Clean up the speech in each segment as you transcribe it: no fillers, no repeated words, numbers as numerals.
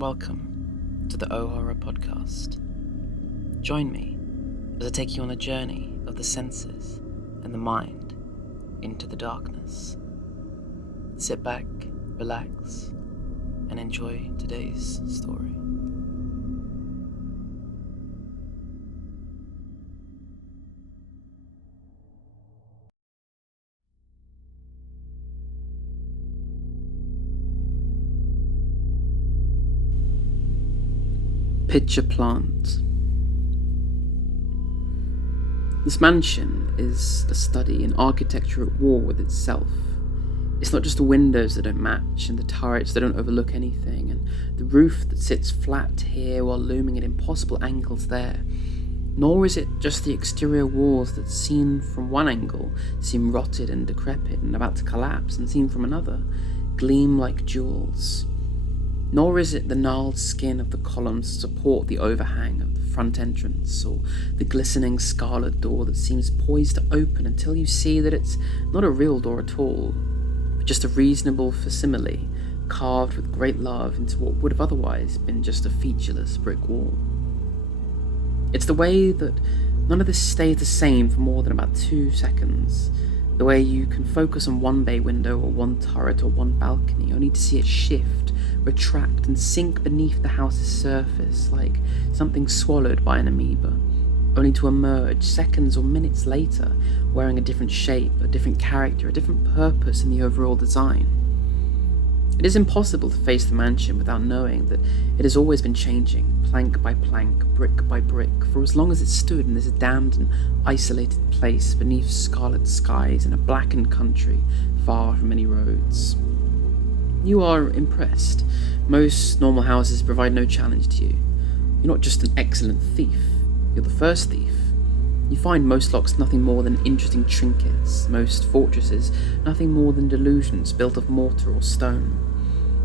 Welcome to the O Horror Podcast. Join me as I take you on a journey of the senses and the mind into the darkness. Sit back, relax, and enjoy today's story. Pitcher Plant. This mansion is a study in architecture at war with itself. It's not just the windows that don't match and the turrets that don't overlook anything and the roof that sits flat here while looming at impossible angles there. Nor is it just the exterior walls that, seen from one angle, seem rotted and decrepit and about to collapse, and seen from another, gleam like jewels. Nor is it the gnarled skin of the columns that support the overhang of the front entrance, or the glistening scarlet door that seems poised to open until you see that it's not a real door at all, but just a reasonable facsimile carved with great love into what would have otherwise been just a featureless brick wall. It's the way that none of this stays the same for more than about 2 seconds. The way you can focus on one bay window or one turret or one balcony, only to see it shift, retract, and sink beneath the house's surface like something swallowed by an amoeba, only to emerge seconds or minutes later wearing a different shape, a different character, a different purpose in the overall design. It is impossible to face the mansion without knowing that it has always been changing, plank by plank, brick by brick, for as long as it stood in this damned and isolated place beneath scarlet skies in a blackened country far from any roads. You are impressed. Most normal houses provide no challenge to you. You're not just an excellent thief, you're the first thief. You find most locks nothing more than interesting trinkets, most fortresses nothing more than delusions built of mortar or stone.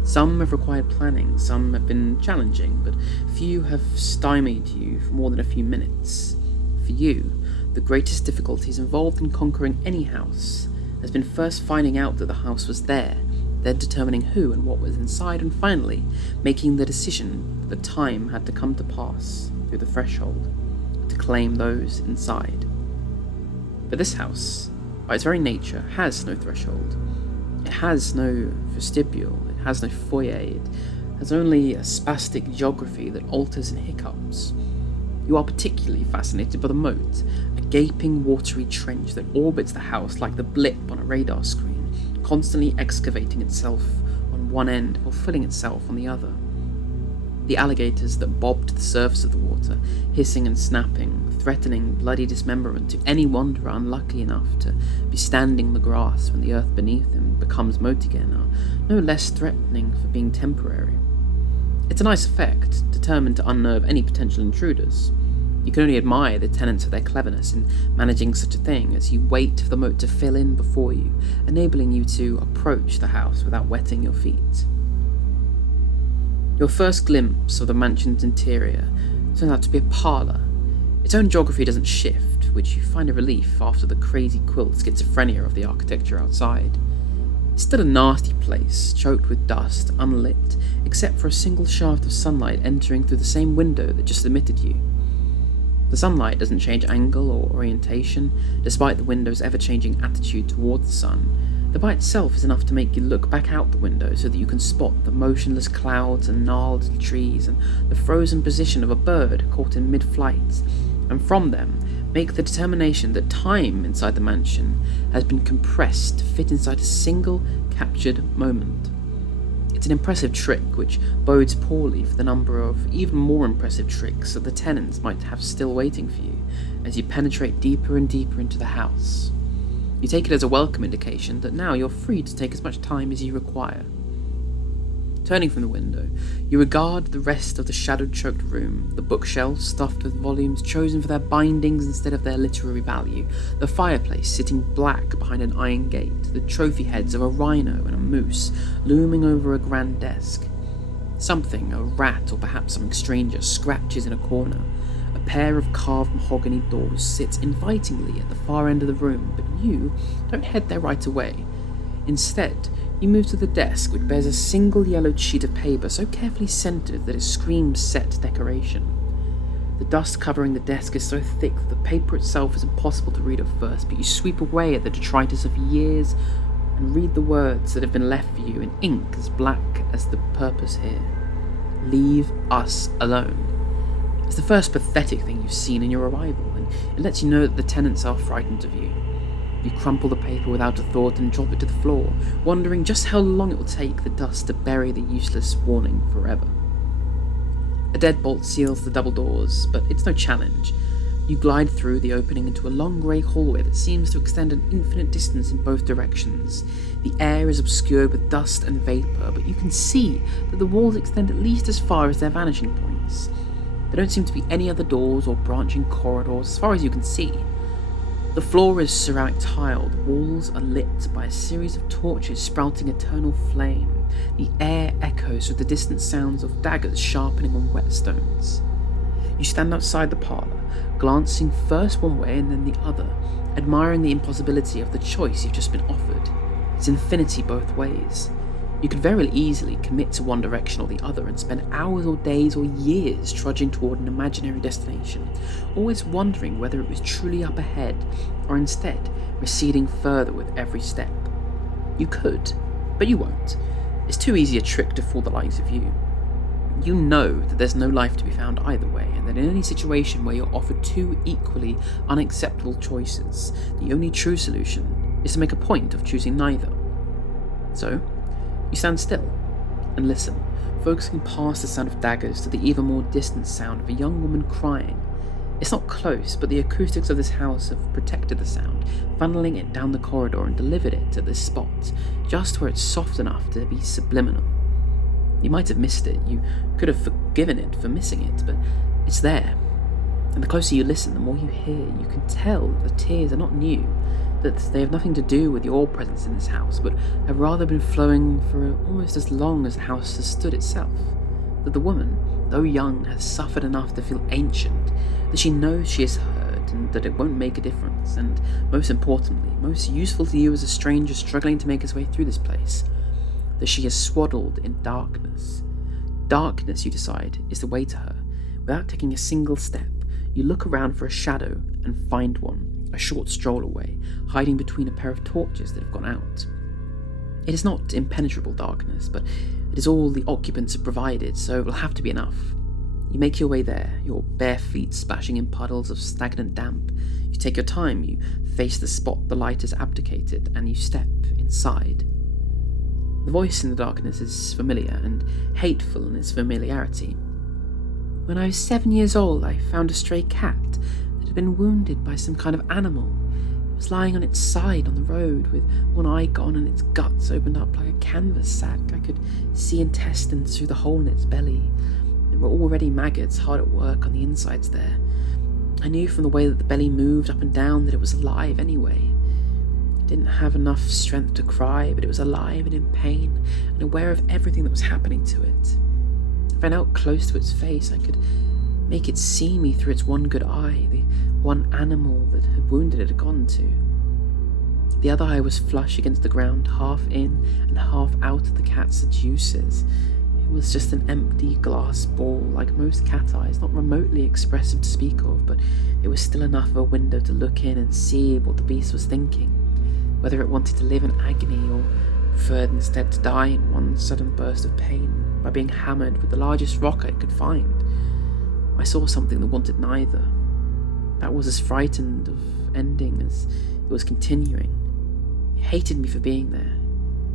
Some have required planning, some have been challenging, but few have stymied you for more than a few minutes. For you, the greatest difficulties involved in conquering any house has been first finding out that the house was there, then determining who and what was inside, and finally making the decision that the time had to come to pass through the threshold to claim those inside. But this house, by its very nature, has no threshold. It has no vestibule, it has no foyer, it has only a spastic geography that alters in hiccups. You are particularly fascinated by the moat, a gaping watery trench that orbits the house like the blip on a radar screen, constantly excavating itself on one end while filling itself on the other. The alligators that bob to the surface of the water, hissing and snapping, threatening bloody dismemberment to any wanderer unlucky enough to be standing in the grass when the earth beneath him becomes moat again, are no less threatening for being temporary. It's a nice effect, determined to unnerve any potential intruders. You can only admire the tenants for their cleverness in managing such a thing as you wait for the moat to fill in before you, enabling you to approach the house without wetting your feet. Your first glimpse of the mansion's interior turns out to be a parlour. Its own geography doesn't shift, which you find a relief after the crazy quilt schizophrenia of the architecture outside. It's still a nasty place, choked with dust, unlit, except for a single shaft of sunlight entering through the same window that just admitted you. The sunlight doesn't change angle or orientation, despite the window's ever-changing attitude toward the sun. The by itself is enough to make you look back out the window so that you can spot the motionless clouds and gnarled trees and the frozen position of a bird caught in mid-flight, and from them make the determination that time inside the mansion has been compressed to fit inside a single captured moment. It's an impressive trick which bodes poorly for the number of even more impressive tricks that the tenants might have still waiting for you as you penetrate deeper and deeper into the house. You take it as a welcome indication that now you're free to take as much time as you require. Turning from the window, you regard the rest of the shadow-choked room, the bookshelves stuffed with volumes chosen for their bindings instead of their literary value, the fireplace sitting black behind an iron gate, the trophy heads of a rhino and a moose looming over a grand desk. Something, a rat or perhaps something stranger, scratches in a corner. A pair of carved mahogany doors sits invitingly at the far end of the room, but you don't head there right away. Instead, You move to the desk, which bears a single yellowed sheet of paper so carefully centered that it screams set decoration. The dust covering the desk is so thick that the paper itself is impossible to read at first, but you sweep away at the detritus of years and read the words that have been left for you in ink as black as the purpose here. Leave us alone. It's the first pathetic thing you've seen in your arrival, and it lets you know that the tenants are frightened of you. You crumple the paper without a thought and drop it to the floor, wondering just how long it will take the dust to bury the useless warning forever. A deadbolt seals the double doors, but it's no challenge. You glide through the opening into a long grey hallway that seems to extend an infinite distance in both directions. The air is obscured with dust and vapour, but you can see that the walls extend at least as far as their vanishing points. There don't seem to be any other doors or branching corridors as far as you can see. The floor is ceramic tile, the walls are lit by a series of torches sprouting eternal flame. The air echoes with the distant sounds of daggers sharpening on whetstones. You stand outside the parlour, glancing first one way and then the other, admiring the impossibility of the choice you've just been offered. It's infinity both ways. You could very easily commit to one direction or the other and spend hours or days or years trudging toward an imaginary destination, always wondering whether it was truly up ahead or instead receding further with every step. You could, but you won't. It's too easy a trick to fool the likes of you. You know that there's no life to be found either way, and that in any situation where you're offered two equally unacceptable choices, the only true solution is to make a point of choosing neither. So, you stand still and listen, focusing past the sound of daggers to the even more distant sound of a young woman crying. It's not close, but the acoustics of this house have protected the sound, funneling it down the corridor and delivered it to this spot, just where it's soft enough to be subliminal. You might have missed it, you could have forgiven it for missing it, but it's there. And the closer you listen, the more you hear. You can tell that the tears are not new, that they have nothing to do with your presence in this house, but have rather been flowing for almost as long as the house has stood itself. That the woman, though young, has suffered enough to feel ancient, that she knows she is hurt and that it won't make a difference, and most importantly, most useful to you as a stranger struggling to make his way through this place, that she is swaddled in darkness. Darkness, you decide, is the way to her. Without taking a single step, you look around for a shadow and find one, a short stroll away, hiding between a pair of torches that have gone out. It is not impenetrable darkness, but it is all the occupants have provided, so it will have to be enough. You make your way there, your bare feet splashing in puddles of stagnant damp. You take your time, you face the spot the light has abdicated, and you step inside. The voice in the darkness is familiar and hateful in its familiarity. When I was 7 years old, I found a stray cat that had been wounded by some kind of animal. It was lying on its side on the road with one eye gone and its guts opened up like a canvas sack. I could see intestines through the hole in its belly. There were already maggots hard at work on the insides there. I knew from the way that the belly moved up and down that it was alive anyway. It didn't have enough strength to cry, but it was alive and in pain and aware of everything that was happening to it. If I knelt close to its face, I could make it see me through its one good eye, the one animal that had wounded it had gone to. The other eye was flush against the ground, half in and half out of the cat's juices. It was just an empty glass ball, like most cat eyes, not remotely expressive to speak of, but it was still enough of a window to look in and see what the beast was thinking, whether it wanted to live in agony or preferred instead to die in one sudden burst of pain by being hammered with the largest rock it could find. I saw something that wanted neither. That was as frightened of ending as it was continuing. It hated me for being there.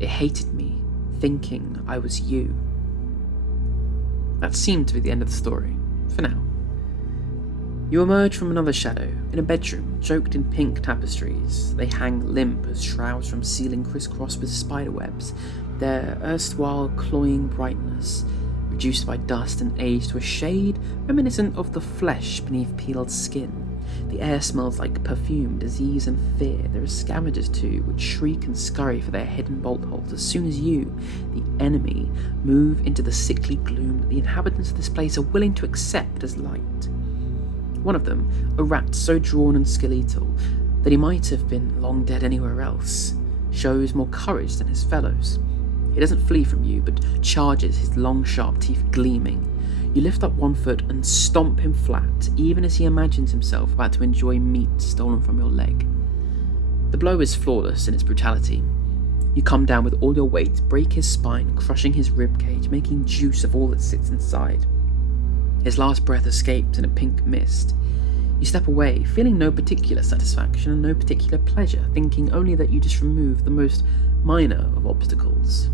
It hated me, thinking I was you. That seemed to be the end of the story, for now. You emerge from another shadow, in a bedroom, choked in pink tapestries. They hang limp as shrouds from ceiling crisscrossed with spider webs, their erstwhile cloying brightness reduced by dust and age to a shade reminiscent of the flesh beneath peeled skin. The air smells like perfume, disease and fear. There are scavengers too, which shriek and scurry for their hidden bolt holes as soon as you, the enemy, move into the sickly gloom that the inhabitants of this place are willing to accept as light. One of them, a rat so drawn and skeletal that he might have been long dead anywhere else, shows more courage than his fellows. He doesn't flee from you, but charges, his long, sharp teeth gleaming. You lift up one foot and stomp him flat, even as he imagines himself about to enjoy meat stolen from your leg. The blow is flawless in its brutality. You come down with all your weight, break his spine, crushing his ribcage, making juice of all that sits inside. His last breath escapes in a pink mist. You step away, feeling no particular satisfaction and no particular pleasure, thinking only that you just removed the most minor of obstacles.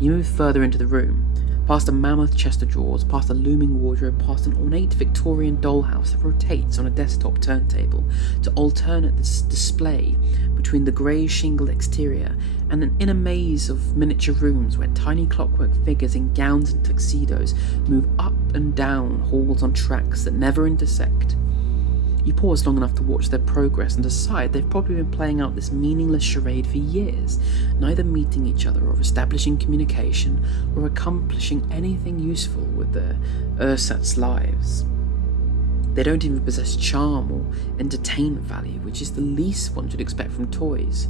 You move further into the room, past a mammoth chest of drawers, past a looming wardrobe, past an ornate Victorian dollhouse that rotates on a desktop turntable to alternate this display between the grey shingled exterior and an inner maze of miniature rooms where tiny clockwork figures in gowns and tuxedos move up and down halls on tracks that never intersect. You pause long enough to watch their progress and decide they've probably been playing out this meaningless charade for years, neither meeting each other or establishing communication or accomplishing anything useful with their ersatz lives. They don't even possess charm or entertainment value, which is the least one should expect from toys.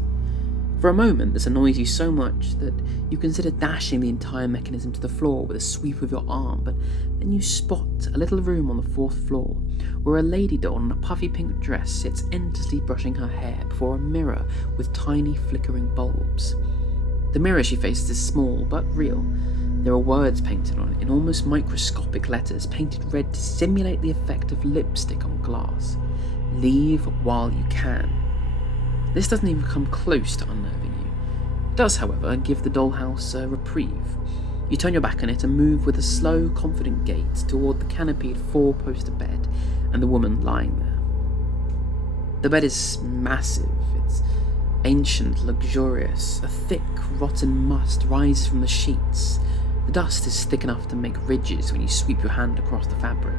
For a moment, this annoys you so much that you consider dashing the entire mechanism to the floor with a sweep of your arm, but then you spot a little room on the 4th floor, where a lady doll in a puffy pink dress sits endlessly brushing her hair before a mirror with tiny flickering bulbs. The mirror she faces is small but real. There are words painted on it in almost microscopic letters, painted red to simulate the effect of lipstick on glass. Leave while you can. This doesn't even come close to unnerving you. It does, however, give the dollhouse a reprieve. You turn your back on it and move with a slow, confident gait toward the canopied 4-poster bed and the woman lying there. The bed is massive. It's ancient, luxurious. A thick, rotten must rises from the sheets. The dust is thick enough to make ridges when you sweep your hand across the fabric.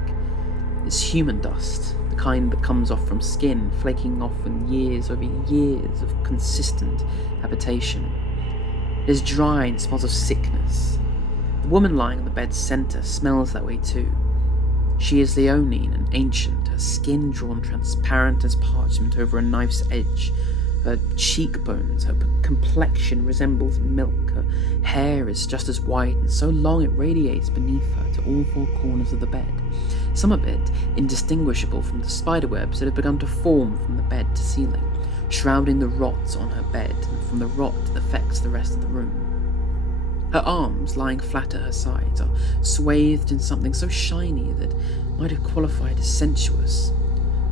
It's human dust, the kind that comes off from skin, flaking off in years over years of consistent habitation. It is dry and smells of sickness. The woman lying on the bed's centre smells that way too. She is leonine and ancient, her skin drawn transparent as parchment over a knife's edge. Her cheekbones, her complexion resembles milk. Her hair is just as white and so long it radiates beneath her to all 4 corners of the bed, some of it indistinguishable from the spiderwebs that have begun to form from the bed to ceiling, shrouding the rot on her bed and from the rot that affects the rest of the room. Her arms, lying flat at her sides, are swathed in something so shiny that might have qualified as sensuous.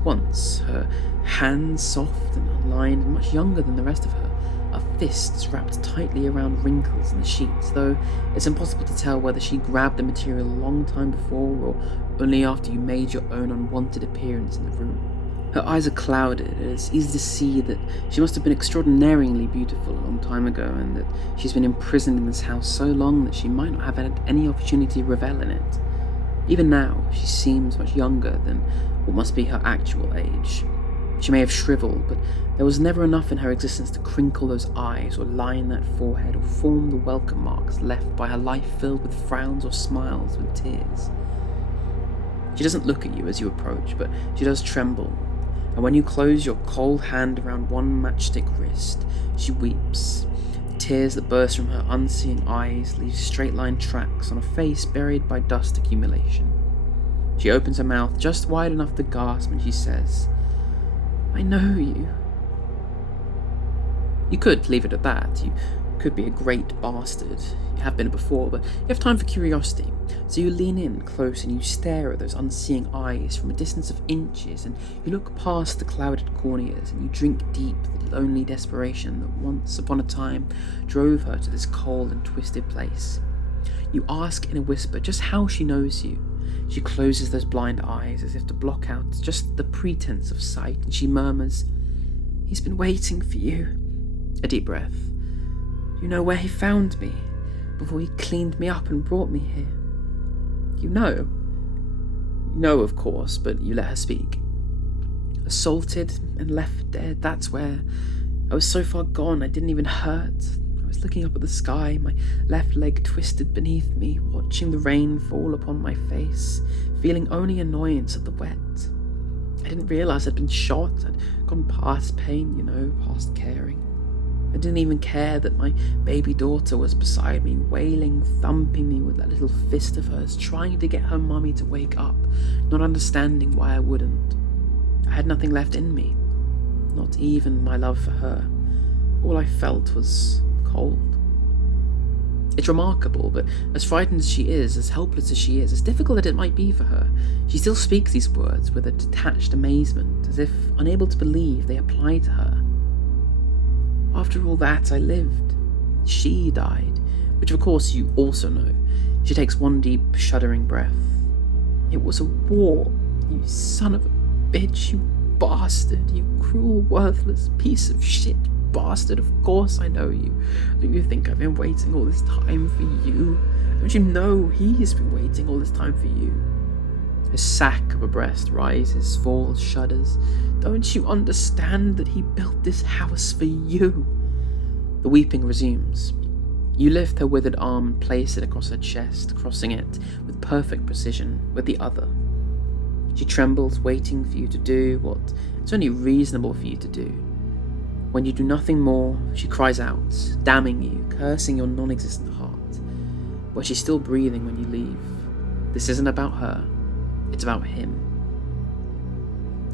Once, her hands soft and unlined and much younger than the rest of her, are fists wrapped tightly around wrinkles in the sheets, though it's impossible to tell whether she grabbed the material a long time before or only after you made your own unwanted appearance in the room. Her eyes are clouded, and it's easy to see that she must have been extraordinarily beautiful a long time ago, and that she's been imprisoned in this house so long that she might not have had any opportunity to revel in it. Even now, she seems much younger than what must be her actual age. She may have shriveled, but there was never enough in her existence to crinkle those eyes or line that forehead or form the welcome marks left by her life filled with frowns or smiles with tears. She doesn't look at you as you approach, but she does tremble, and when you close your cold hand around one matchstick wrist, she weeps. The tears that burst from her unseeing eyes leave straight-line tracks on a face buried by dust accumulation. She opens her mouth just wide enough to gasp and she says, "I know you." You could leave it at that. You could be a great bastard. You have been before, but you have time for curiosity. So you lean in close and you stare at those unseeing eyes from a distance of inches, and you look past the clouded corneas and you drink deep the lonely desperation that once upon a time drove her to this cold and twisted place. You ask in a whisper just how she knows you. She closes those blind eyes as if to block out just the pretense of sight, and she murmurs, "He's been waiting for you." A deep breath. "You know where he found me, before he cleaned me up and brought me here." You know. You know, of course, but you let her speak. "Assaulted and left for dead, that's where. I was so far gone I didn't even hurt. I was looking up at the sky, my left leg twisted beneath me, watching the rain fall upon my face, feeling only annoyance at the wet. I didn't realise I'd been shot. I'd gone past pain, past caring. I didn't even care that my baby daughter was beside me, wailing, thumping me with that little fist of hers, trying to get her mummy to wake up, not understanding why I wouldn't. I had nothing left in me, not even my love for her. All I felt was cold. It's remarkable, but as frightened as she is, as helpless as she is, as difficult as it might be for her, she still speaks these words with a detached amazement, as if unable to believe they apply to her. After all that, I lived. She died, which of course you also know. She takes one deep, shuddering breath. It was a war, you son of a bitch, you bastard, you cruel, worthless piece of shit bastard. Of course I know you. Don't you think I've been waiting all this time for you? Don't you know he's been waiting all this time for you? A sack of a breast rises, falls, shudders. Don't you understand that he built this house for you? The weeping resumes. You lift her withered arm and place it across her chest, crossing it with perfect precision with the other. She trembles, waiting for you to do what it's only reasonable for you to do. When you do nothing more, she cries out, damning you, cursing your non-existent heart. But she's still breathing when you leave. This isn't about her, it's about him.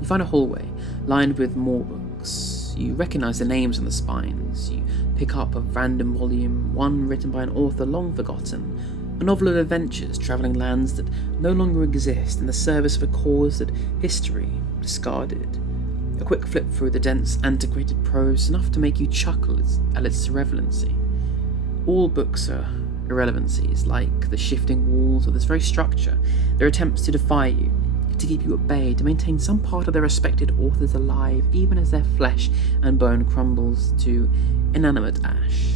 You find a hallway lined with more books. You recognise the names on the spines. You pick up a random volume, one written by an author long forgotten, a novel of adventures travelling lands that no longer exist in the service of a cause that history discarded. A quick flip through the dense, antiquated prose, enough to make you chuckle at its irrelevancy. All books are irrelevancies, like the shifting walls of this very structure. Their attempts to defy you, to keep you at bay, to maintain some part of their respected authors alive, even as their flesh and bone crumbles to inanimate ash.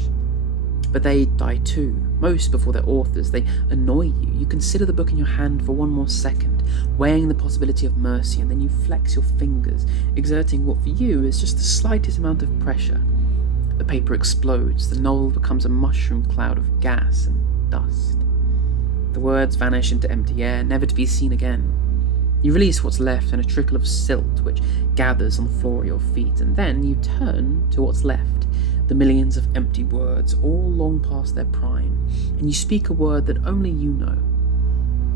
But they die too, most before their authors. They annoy you. You consider the book in your hand for one more second, weighing the possibility of mercy, and then you flex your fingers, exerting what for you is just the slightest amount of pressure. The paper explodes, the novel becomes a mushroom cloud of gas and dust. The words vanish into empty air, never to be seen again. You release what's left in a trickle of silt which gathers on the floor at your feet, and then you turn to what's left, the millions of empty words, all long past their prime, and you speak a word that only you know.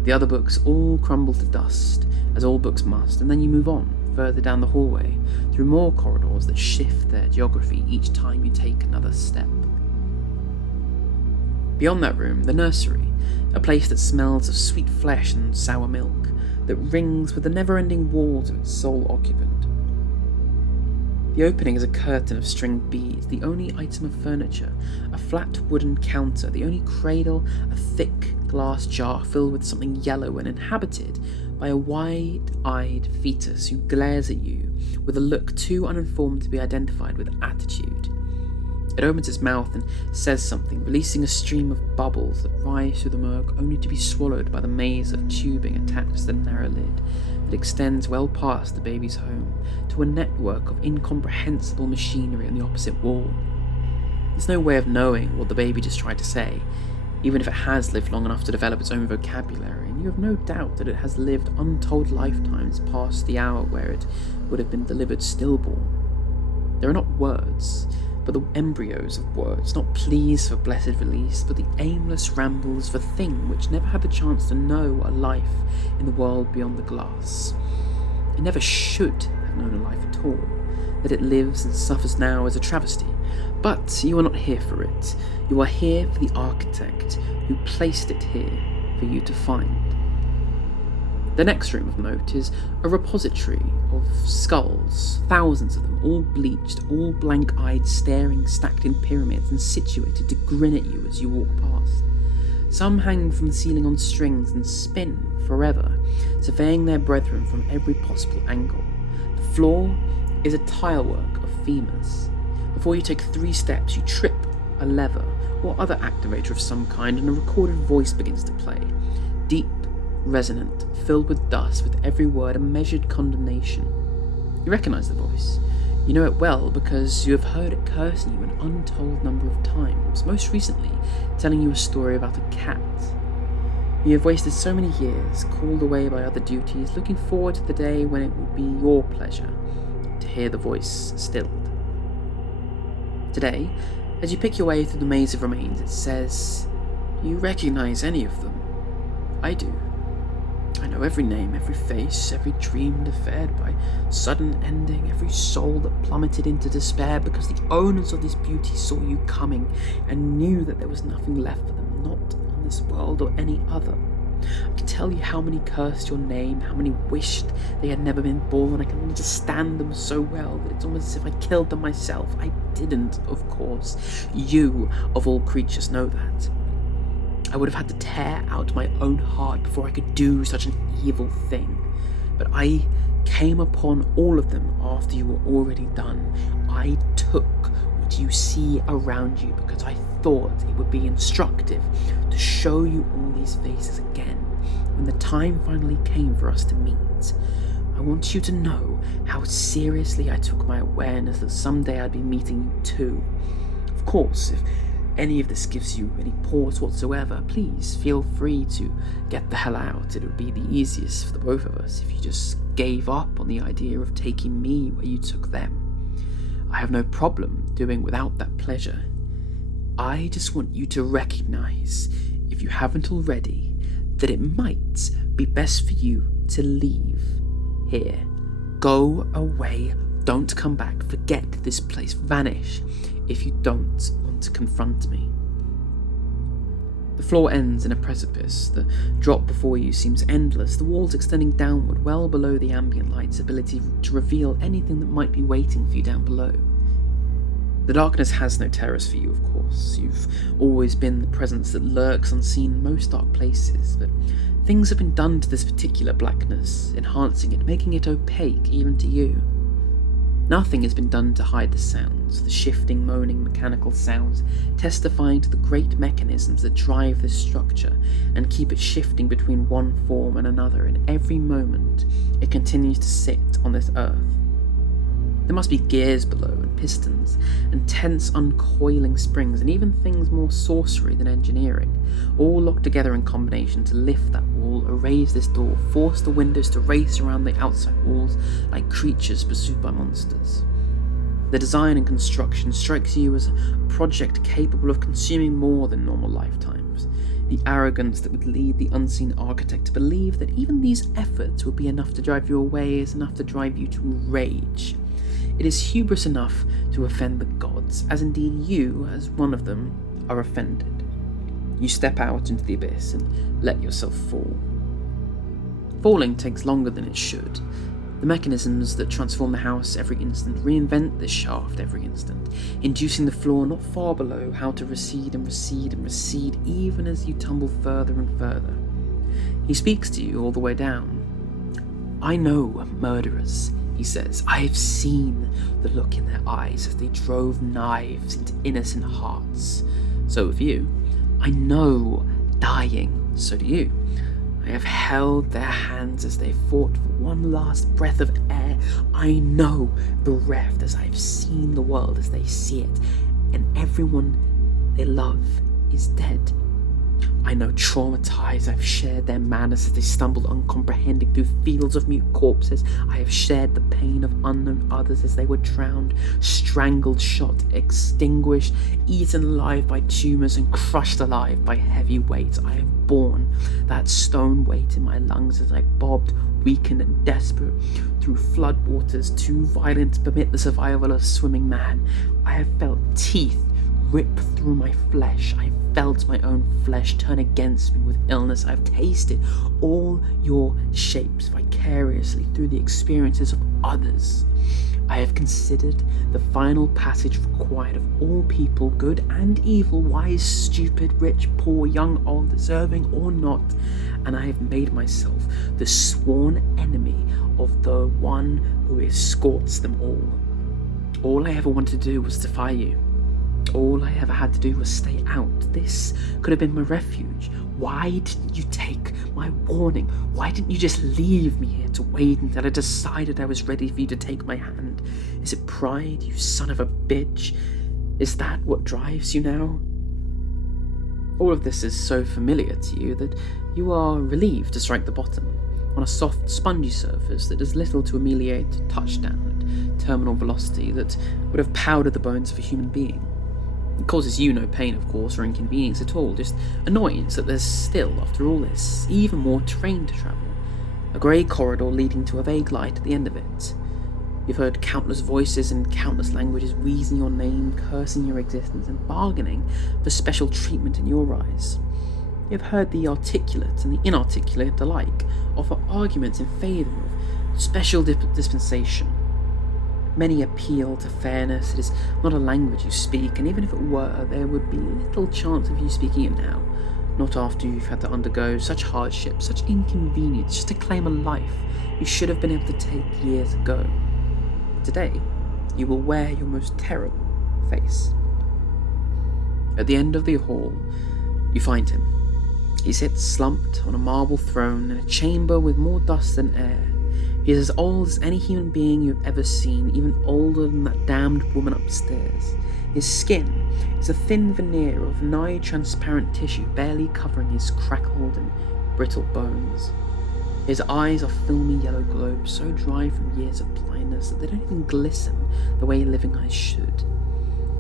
The other books all crumble to dust, as all books must, and then you move on, further down the hallway, through more corridors that shift their geography each time you take another step. Beyond that room, the nursery, a place that smells of sweet flesh and sour milk, that rings with the never-ending walls of its sole occupant. The opening is a curtain of stringed beads, the only item of furniture, a flat wooden counter, the only cradle, a thick glass jar filled with something yellow and inhabited by a wide-eyed fetus who glares at you with a look too uninformed to be identified with attitude. It opens its mouth and says something, releasing a stream of bubbles that rise through the murk only to be swallowed by the maze of tubing attached to the narrow lid that extends well past the baby's home to a network of incomprehensible machinery on the opposite wall. There's no way of knowing what the baby just tried to say, even if it has lived long enough to develop its own vocabulary, and you have no doubt that it has lived untold lifetimes past the hour where it would have been delivered stillborn. There are not words, but the embryos of words, not pleas for blessed release, but the aimless rambles of a thing which never had the chance to know a life in the world beyond the glass. It never should have known a life at all. That it lives and suffers now is a travesty. But you are not here for it. You are here for the architect who placed it here for you to find. The next room of note is a repository of skulls, thousands of them, all bleached, all blank-eyed, staring, stacked in pyramids and situated to grin at you as you walk past. Some hang from the ceiling on strings and spin forever, surveying their brethren from every possible angle. The floor is a tilework of femurs. Before you take 3 steps, you trip a lever or other activator of some kind, and a recorded voice begins to play. Deep, resonant, filled with dust, with every word a measured condemnation. You recognise the voice. You know it well because you have heard it cursing you an untold number of times, most recently telling you a story about a cat. You have wasted so many years, called away by other duties, looking forward to the day when it will be your pleasure to hear the voice stilled. Today, as you pick your way through the maze of remains, it says, "Do you recognize any of them?" I do. I know every name, every face, every dream deferred by sudden ending, every soul that plummeted into despair because the owners of this beauty saw you coming and knew that there was nothing left for them, not on this world or any other. I can tell you how many cursed your name, how many wished they had never been born. I can understand them so well that it's almost as if I killed them myself. I didn't, of course. You, of all creatures, know that. I would have had to tear out my own heart before I could do such an evil thing. But I came upon all of them after you were already done. I took what you see around you because I thought it would be instructive to show you all these faces again when the time finally came for us to meet. I want you to know how seriously I took my awareness that someday I'd be meeting you too. Of course, if any of this gives you any pause whatsoever, please feel free to get the hell out. It would be the easiest for the both of us if you just gave up on the idea of taking me where you took them. I have no problem doing without that pleasure. I just want you to recognize, if you haven't already, that it might be best for you to leave here. Go away, don't come back, forget this place, vanish if you don't want to confront me. The floor ends in a precipice. The drop before you seems endless, the walls extending downward well below the ambient light's ability to reveal anything that might be waiting for you down below. The darkness has no terrors for you, of course. You've always been the presence that lurks unseen in most dark places, but things have been done to this particular blackness, enhancing it, making it opaque even to you. Nothing has been done to hide the sounds, the shifting, moaning mechanical sounds, testifying to the great mechanisms that drive this structure and keep it shifting between one form and another in every moment it continues to sit on this earth. There must be gears below, and pistons, and tense uncoiling springs, and even things more sorcery than engineering, all locked together in combination to lift that wall, erase this door, force the windows to race around the outside walls like creatures pursued by monsters. The design and construction strikes you as a project capable of consuming more than normal lifetimes. The arrogance that would lead the unseen architect to believe that even these efforts would be enough to drive you away is enough to drive you to rage. It is hubris enough to offend the gods, as indeed you, as one of them, are offended. You step out into the abyss and let yourself fall. Falling takes longer than it should. The mechanisms that transform the house every instant reinvent this shaft every instant, inducing the floor not far below how to recede and recede and recede even as you tumble further and further. He speaks to you all the way down. "I know murderers," he says. "I have seen the look in their eyes as they drove knives into innocent hearts. So have you. I know dying. So do you. I have held their hands as they fought for one last breath of air. I know bereft as I have seen the world as they see it, and everyone they love is dead. I know traumatized, I've shared their madness as they stumbled uncomprehending through fields of mute corpses. I have shared the pain of unknown others as they were drowned, strangled, shot, extinguished, eaten alive by tumors and crushed alive by heavy weights. I have borne that stone weight in my lungs as I bobbed, weakened and desperate, through flood waters too violent to permit the survival of a swimming man. I have felt teeth rip through my flesh. I felt my own flesh turn against me with illness. I've tasted all your shapes vicariously through the experiences of others. I have considered the final passage required of all people, good and evil, wise, stupid, rich, poor, young, old, deserving or not, and I have made myself the sworn enemy of the one who escorts them all. All I ever wanted to do was defy you. All I ever had to do was stay out. This could have been my refuge. Why didn't you take my warning? Why didn't you just leave me here to wait until I decided I was ready for you to take my hand? Is it pride, you son of a bitch? Is that what drives you now? All of this is so familiar to you that you are relieved to strike the bottom, on a soft, spongy surface that does little to ameliorate touchdown. terminal velocity that would have powdered the bones of a human being. It causes you no pain, of course, or inconvenience at all, just annoyance that there's still, after all this, even more terrain to travel. A grey corridor leading to a vague light at the end of it. You've heard countless voices in countless languages wheezing your name, cursing your existence, and bargaining for special treatment in your eyes. You've heard the articulate and the inarticulate alike offer arguments in favour of special dispensation. Many appeal to fairness. It is not a language you speak, and even if it were, there would be little chance of you speaking it now. Not after you've had to undergo such hardship, such inconvenience, just to claim a life you should have been able to take years ago. Today, you will wear your most terrible face. At the end of the hall, you find him. He sits slumped on a marble throne in a chamber with more dust than air. He is as old as any human being you have ever seen, even older than that damned woman upstairs. His skin is a thin veneer of nigh transparent tissue barely covering his crackled and brittle bones. His eyes are filmy yellow globes, so dry from years of blindness that they don't even glisten the way living eyes should.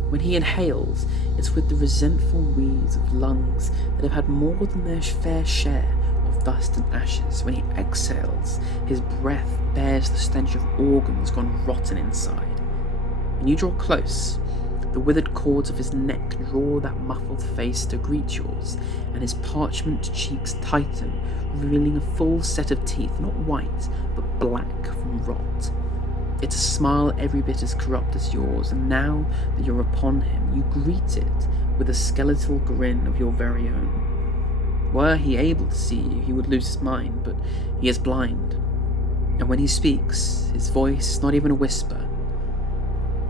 When he inhales, it's with the resentful wheeze of lungs that have had more than their fair share of dust and ashes. When he exhales, his breath bears the stench of organs gone rotten inside. When you draw close, the withered cords of his neck draw that muffled face to greet yours, and his parchment cheeks tighten, revealing a full set of teeth, not white, but black from rot. It's a smile every bit as corrupt as yours, and now that you're upon him, you greet it with a skeletal grin of your very own. Were he able to see you, he would lose his mind, but he is blind. And when he speaks, his voice, not even a whisper.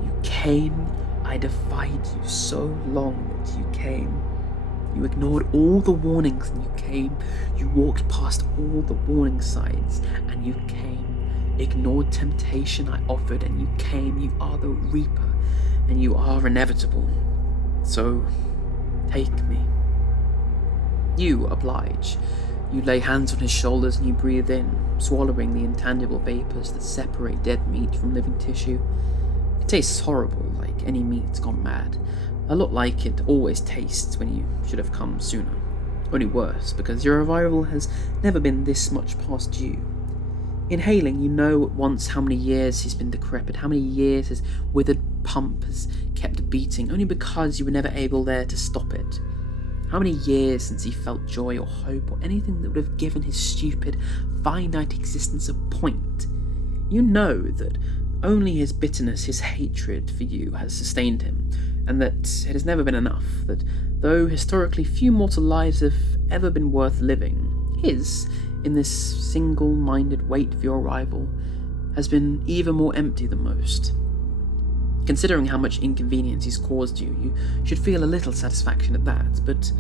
You came, I defied you so long that you came. You ignored all the warnings and you came. You walked past all the warning signs and you came. Ignored temptation I offered and you came. You are the Reaper and you are inevitable. So, take me. You oblige. You lay hands on his shoulders and you breathe in, swallowing the intangible vapours that separate dead meat from living tissue. It tastes horrible, like any meat's gone mad. A lot like it always tastes when you should have come sooner. Only worse, because your arrival has never been this much past due. Inhaling, you know at once how many years he's been decrepit, how many years his withered pump has kept beating, only because you were never able there to stop it. How many years since he felt joy or hope or anything that would have given his stupid, finite existence a point. You know that only his bitterness, his hatred for you has sustained him, and that it has never been enough, that though historically few mortal lives have ever been worth living, his, in this single-minded wait for your arrival, has been even more empty than most. Considering how much inconvenience he's caused you, you should feel a little satisfaction at that, but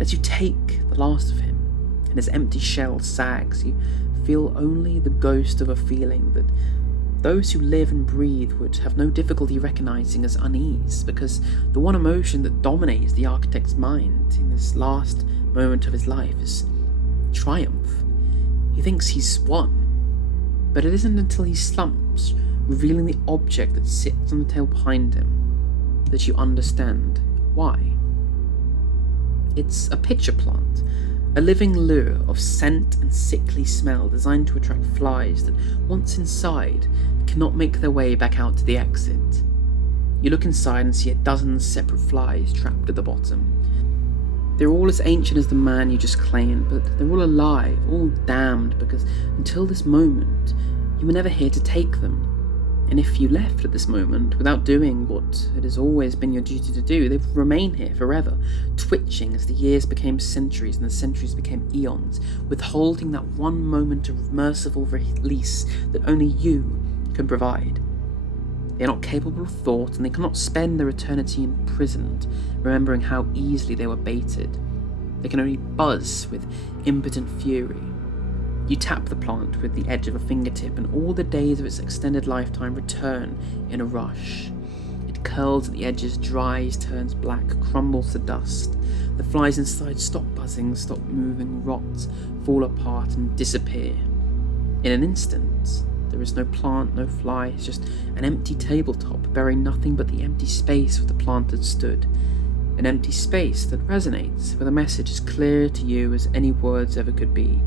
as you take the last of him, and his empty shell sags, you feel only the ghost of a feeling that those who live and breathe would have no difficulty recognizing as unease, because the one emotion that dominates the architect's mind in this last moment of his life is triumph. He thinks he's won, but it isn't until he slumps, revealing the object that sits on the table behind him, that you understand why. It's a pitcher plant, a living lure of scent and sickly smell designed to attract flies that, once inside, cannot make their way back out to the exit. You look inside and see a dozen separate flies trapped at the bottom. They're all as ancient as the man you just claimed, but they're all alive, all damned, because until this moment, you were never here to take them. And if you left at this moment without doing what it has always been your duty to do, they would remain here forever, twitching as the years became centuries and the centuries became eons, withholding that one moment of merciful release that only you can provide. They are not capable of thought, and they cannot spend their eternity imprisoned, remembering how easily they were baited. They can only buzz with impotent fury. You tap the plant with the edge of a fingertip, and all the days of its extended lifetime return in a rush. It curls at the edges, dries, turns black, crumbles to dust. The flies inside stop buzzing, stop moving, rot, fall apart, and disappear. In an instant, There is no plant, no fly, it's just an empty tabletop bearing nothing but the empty space where the plant had stood. An empty space that resonates with a message as clear to you as any words ever could be.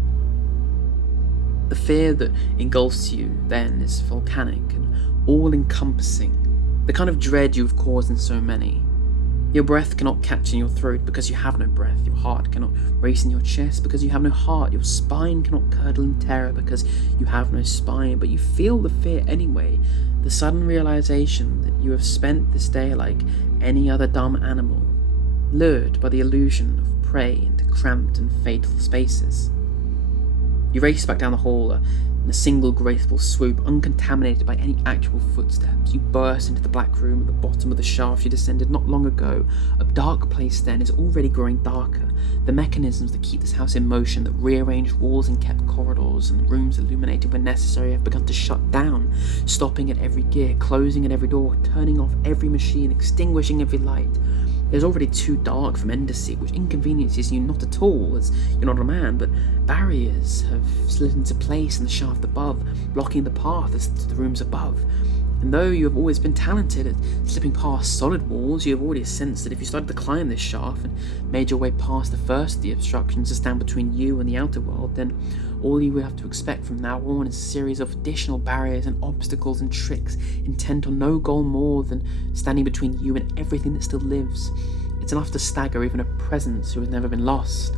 The fear that engulfs you then is volcanic and all-encompassing, the kind of dread you have caused in so many. Your breath cannot catch in your throat because you have no breath. Your heart cannot race in your chest because you have no heart. Your spine cannot curdle in terror because you have no spine. But you feel the fear anyway, the sudden realization that you have spent this day like any other dumb animal, lured by the illusion of prey into cramped and fatal spaces. You race back down the hall in a single graceful swoop, uncontaminated by any actual footsteps. You burst into the black room at the bottom of the shaft you descended not long ago. A dark place then is already growing darker. The mechanisms that keep this house in motion, that rearranged walls and kept corridors and rooms illuminated when necessary, have begun to shut down, stopping at every gear, closing at every door, turning off every machine, extinguishing every light. It is already too dark from Enderseat, which inconveniences you not at all, as you're not a man, but barriers have slid into place in the shaft above, blocking the path as to the rooms above. And though you have always been talented at slipping past solid walls, you have already sensed that if you started to climb this shaft and made your way past the first of the obstructions to stand between you and the outer world, then all you will have to expect from now on is a series of additional barriers and obstacles and tricks intent on no goal more than standing between you and everything that still lives. It's enough to stagger even a presence who has never been lost,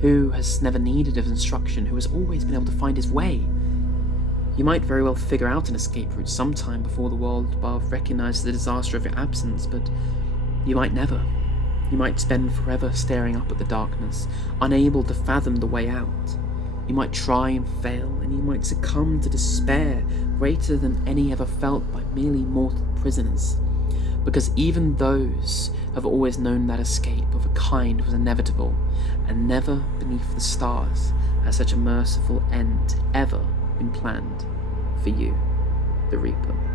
who has never needed of instruction, who has always been able to find his way. You might very well figure out an escape route sometime before the world above recognises the disaster of your absence, but you might never. You might spend forever staring up at the darkness, unable to fathom the way out. You might try and fail, and you might succumb to despair greater than any ever felt by merely mortal prisoners. Because even those have always known that escape of a kind was inevitable, and never beneath the stars has such a merciful end ever been planned for you, the Reaper.